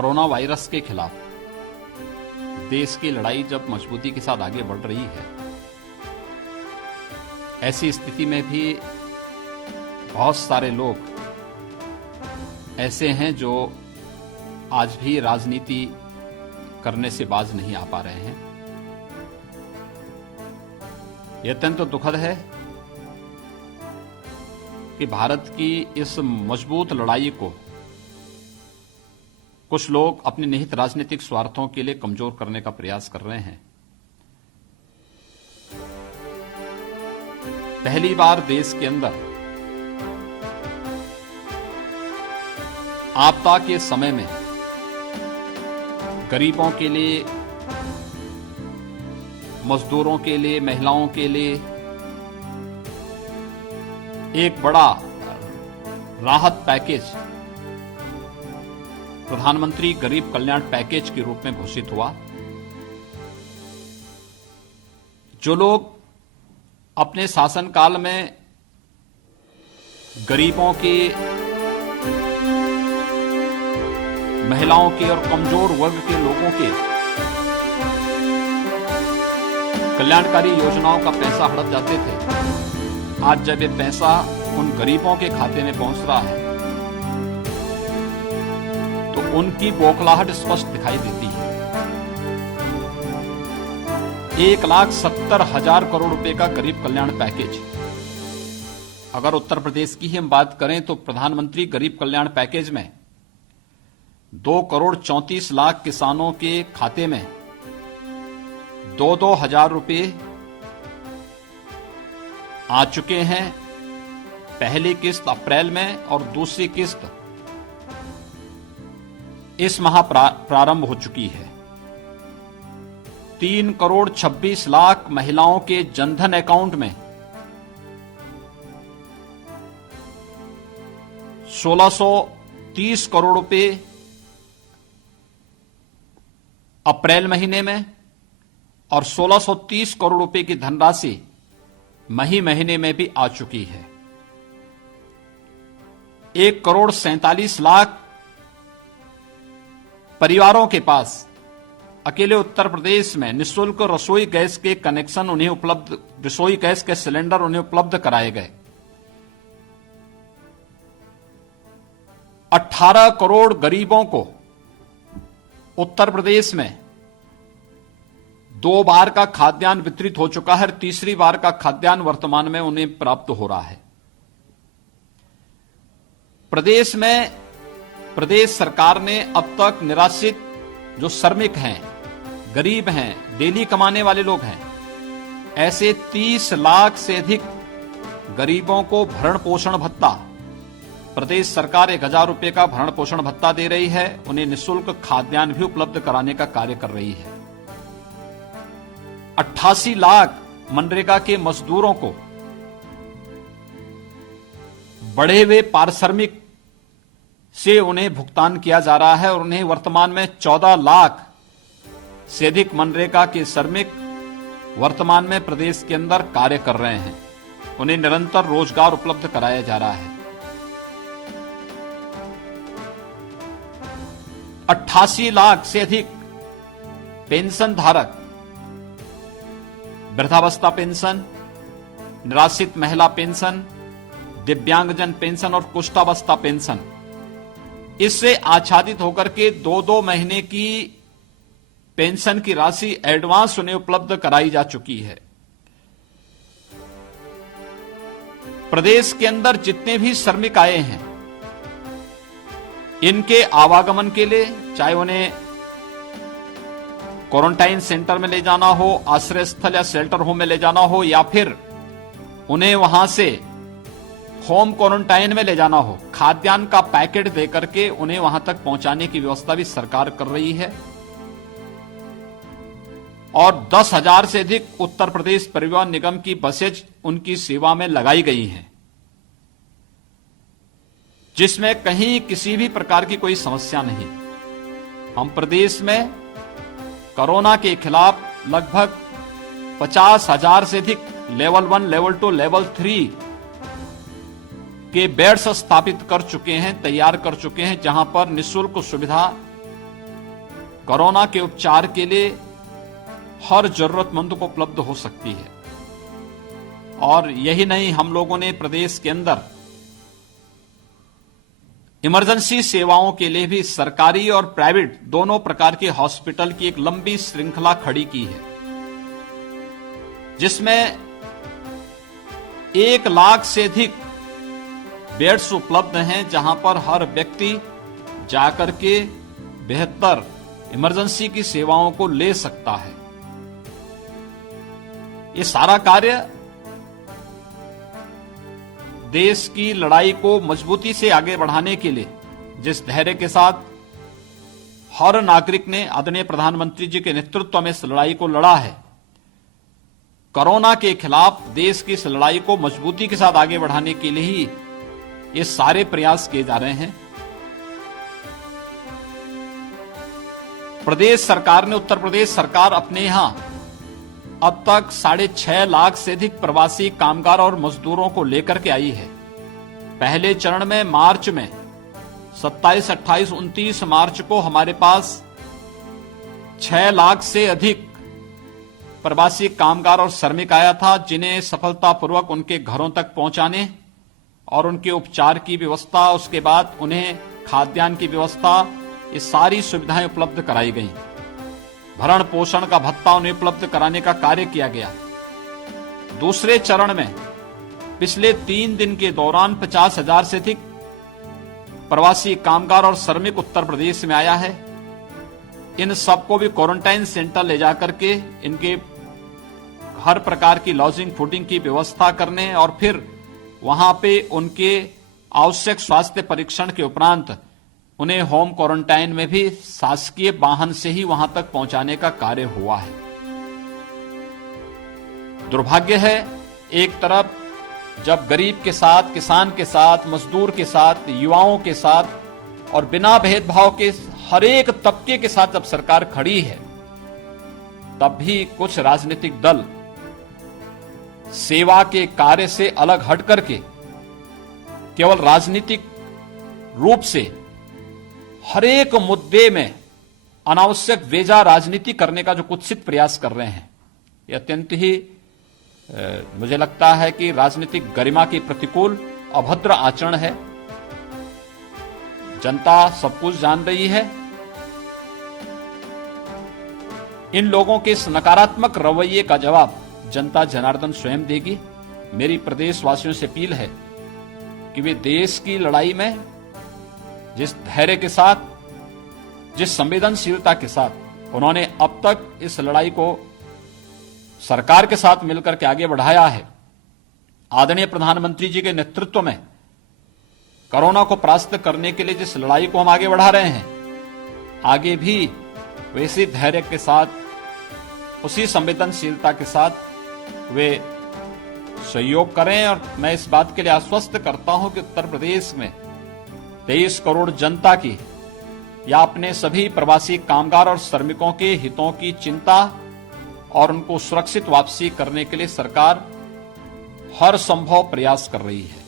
Corona virus के खिलाफ देश की लड़ाई जब मजबूती के साथ आगे बढ़ रही है, ऐसी स्थिति में भी बहुत सारे लोग ऐसे हैं जो आज भी राजनीति करने से बाज नहीं आ पा रहे हैं। यह अत्यंत दुखद है कि भारत की इस मजबूत लड़ाई को कुछ लोग अपने निहित राजनीतिक स्वार्थों के लिए कमजोर करने का प्रयास कर रहे हैं। पहली बार देश के अंदर आपदा के समय में गरीबों के लिए, मजदूरों के लिए, महिलाओं के लिए एक बड़ा राहत पैकेज प्रधानमंत्री गरीब कल्याण पैकेज के रूप में घोषित हुआ। जो लोग अपने शासनकाल में गरीबों के, महिलाओं के और कमजोर वर्ग के लोगों के कल्याणकारी योजनाओं का पैसा हड़प जाते थे, आज जब ये पैसा उन गरीबों के खाते में पहुंच रहा है तो उनकी बौखलाहट स्पष्ट दिखाई देती है। 1,70,000 करोड़ रुपए का गरीब कल्याण पैकेज। अगर उत्तर प्रदेश की ही हम बात करें तो प्रधानमंत्री गरीब कल्याण पैकेज में 2,34,00,000 किसानों के खाते में 2-2 हजार रुपए आ चुके हैं। पहली किस्त अप्रैल में और दूसरी किस्त इस माह प्रारंभ हो चुकी है। 3,26,00,000 महिलाओं के जनधन अकाउंट में 1,630 करोड़ रुपए अप्रैल महीने में और 1,630 करोड़ रुपए की धनराशि मई महीने में भी आ चुकी है। 1,47,00,000 परिवारों के पास अकेले उत्तर प्रदेश में निःशुल्क रसोई गैस के कनेक्शन उन्हें उपलब्ध, रसोई गैस के सिलेंडर उन्हें उपलब्ध कराए गए। 18 करोड़ गरीबों को उत्तर प्रदेश में 2 बार का खाद्यान्न वितरित हो चुका है। तीसरी बार का खाद्यान्न वर्तमान में उन्हें प्राप्त हो रहा है। प्रदेश में प्रदेश सरकार ने अब तक निराश्रित जो श्रमिक हैं, गरीब हैं, डेली कमाने वाले लोग हैं, ऐसे 30 लाख से अधिक गरीबों को भरण पोषण भत्ता, प्रदेश सरकार 1,000 रुपए का भरण पोषण भत्ता दे रही है। उन्हें निःशुल्क खाद्यान्न भी उपलब्ध कराने का कार्य कर रही है। 88 लाख मनरेगा के मजदूरों को बढ़े हुए पारिश्रमिक से उन्हें भुगतान किया जा रहा है और उन्हें वर्तमान में 14 लाख से अधिक मनरेगा के श्रमिक वर्तमान में प्रदेश के अंदर कार्य कर रहे हैं। उन्हें निरंतर रोजगार उपलब्ध कराया जा रहा है। 88 लाख से अधिक पेंशन धारक, वृद्धावस्था पेंशन, निराश्रित महिला पेंशन, दिव्यांगजन पेंशन और कुष्ठावस्था पेंशन, इससे आच्छादित होकर के 2-2 महीने की पेंशन की राशि एडवांस उन्हें उपलब्ध कराई जा चुकी है। प्रदेश के अंदर जितने भी श्रमिक आए हैं, इनके आवागमन के लिए, चाहे उन्हें क्वारंटाइन सेंटर में ले जाना हो, आश्रय स्थल या शेल्टर होम में ले जाना हो, या फिर उन्हें वहां से होम क्वारंटाइन में ले जाना हो, खाद्यान्न का पैकेट देकर के उन्हें वहां तक पहुंचाने की व्यवस्था भी सरकार कर रही है। और 10,000 से अधिक उत्तर प्रदेश परिवहन निगम की बसेज उनकी सेवा में लगाई गई हैं, जिसमें कहीं किसी भी प्रकार की कोई समस्या नहीं। हम प्रदेश में कोरोना के खिलाफ लगभग 50,000 से अधिक लेवल 1, लेवल 2, लेवल 3 के बेड्स स्थापित कर चुके हैं, तैयार कर चुके हैं, जहां पर निःशुल्क सुविधा कोरोना के उपचार के लिए हर जरूरतमंद को उपलब्ध हो सकती है। और यही नहीं, हम लोगों ने प्रदेश के अंदर इमरजेंसी सेवाओं के लिए भी सरकारी और प्राइवेट दोनों प्रकार के हॉस्पिटल की एक लंबी श्रृंखला खड़ी की है, जिसमें 1 लाख से अधिक बेड्स उपलब्ध हैं, जहां पर हर व्यक्ति जाकर के बेहतर इमरजेंसी की सेवाओं को ले सकता है। ये सारा कार्य देश की लड़ाई को मजबूती से आगे बढ़ाने के लिए जिस धैर्य के साथ हर नागरिक ने आदरणीय प्रधानमंत्री जी के नेतृत्व में इस लड़ाई को लड़ा है, कोरोना के खिलाफ देश की इस लड़ाई को मजबूती के साथ आगे बढ़ाने के लिए ही ये सारे प्रयास किए जा रहे हैं। प्रदेश सरकार ने, उत्तर प्रदेश सरकार अपने यहां अब तक 6.5 लाख से अधिक प्रवासी कामगार और मजदूरों को लेकर के आई है। पहले चरण में मार्च में 27, 28, 29 मार्च को हमारे पास 6 लाख से अधिक प्रवासी कामगार और श्रमिक आया था, जिन्हें सफलतापूर्वक उनके घरों तक पहुंचाने और उनके उपचार की व्यवस्था, उसके बाद उन्हें खाद्यान्न की व्यवस्था, ये सारी सुविधाएं उपलब्ध कराई गई। भरण पोषण का भत्ता उन्हें उपलब्ध कराने का कार्य किया गया। दूसरे चरण में पिछले 3 दिन के दौरान 50,000 से अधिक प्रवासी कामगार और श्रमिक उत्तर प्रदेश में आया है। इन सबको भी क्वारंटाइन सेंटर ले जाकर के इनके हर प्रकार की लॉजिंग फूडिंग की व्यवस्था करने और फिर वहां पे उनके आवश्यक स्वास्थ्य परीक्षण के उपरांत उन्हें होम क्वारंटाइन में भी शासकीय वाहन से ही वहां तक पहुंचाने का कार्य हुआ है। दुर्भाग्य है, एक तरफ जब गरीब के साथ, किसान के साथ, मजदूर के साथ, युवाओं के साथ और बिना भेदभाव के हर एक तबके के साथ जब सरकार खड़ी है, तब भी कुछ राजनीतिक दल सेवा के कार्य से अलग हट करके केवल राजनीतिक रूप से हर एक मुद्दे में अनावश्यक वेजा राजनीति करने का जो कुत्सित प्रयास कर रहे हैं, यह अत्यंत ही मुझे लगता है कि राजनीतिक गरिमा की प्रतिकूल अभद्र आचरण है। जनता सब कुछ जान रही है। इन लोगों के इस नकारात्मक रवैये का जवाब जनता जनार्दन स्वयं देगी। मेरी प्रदेशवासियों से अपील है कि वे देश की लड़ाई में जिस धैर्य के साथ, जिस संवेदनशीलता के साथ उन्होंने अब तक इस लड़ाई को सरकार के साथ मिलकर के आगे बढ़ाया है, आदरणीय प्रधानमंत्री जी के नेतृत्व में कोरोना को परास्त करने के लिए जिस लड़ाई को हम आगे बढ़ा रहे हैं, आगे भी वैसे धैर्य के साथ, उसी संवेदनशीलता के साथ वे सहयोग करें। और मैं इस बात के लिए आश्वस्त करता हूं कि उत्तर प्रदेश में 23 करोड़ जनता की या अपने सभी प्रवासी कामगार और श्रमिकों के हितों की चिंता और उनको सुरक्षित वापसी करने के लिए सरकार हर संभव प्रयास कर रही है।